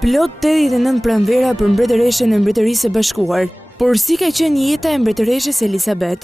Plot 89 pranvera për mbretëreshen e Mbretërisë së Bashkuar, por si ka qenë jeta e mbretëreshes Elisabeth?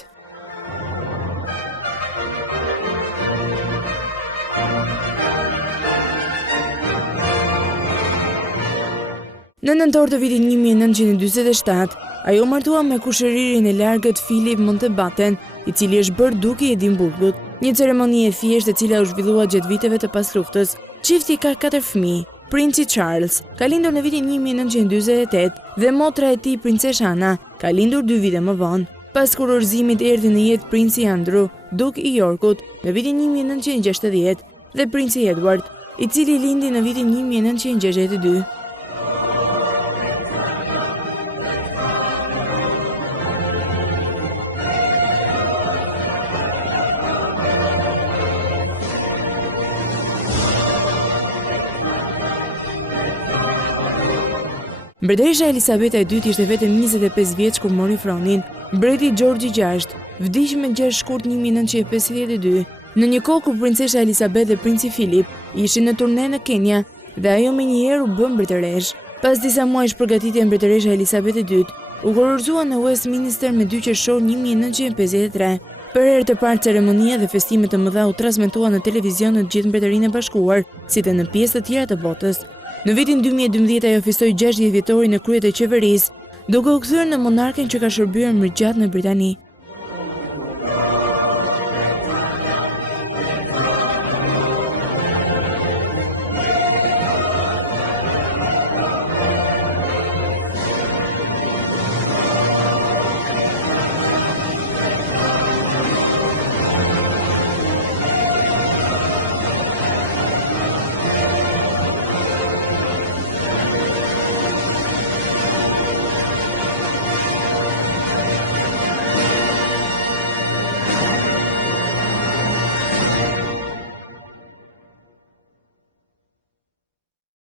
Në nëntor të vitit 1947, ajo martua me kushëririn e largët Philip Mountbatten, i cili është bërë duke i Edimburgut, një ceremoni e thjeshtë e cila u zhvillua gjatë viteve të pasluftës. Çifti ka 4 fëmijë. Princi Charles ka lindur në vitin 1948 dhe motra e tij princesha Anna ka lindur 2 vite më vonë. Pas kurorëzimit erdhi në jetë princi Andrew, duk i Yorkut, në vitin 1960 dhe princi Edward, i cili lindi në vitin 1962. Mbretëresha Elisabeta II ishte vetëm 25 vjeç kur mori fronin. Mbreti Gjeorgji VI vdiq me 6 shkurt 1952, në një kohë kur princesha Elisabeth dhe princi Philip ishin në turne në Kenya dhe ajo menjëherë u bë mbretëresh. Pas disa muajsh përgatitje mbretëresha Elisabeth II u kurorëzua në Westminster me 2 qershor 1953. Për herë të parë ceremonia dhe festimet të mëdha u transmetuan në televizion në gjithë Mbretërinë e Bashkuar, si dhe në pjesë të tjera të botës. Në vitin 2012 ajo festoi 60 vjetorin e kryet të qeverisë, duke u kthyer në monarken që ka shërbyer më gjatë në Britani.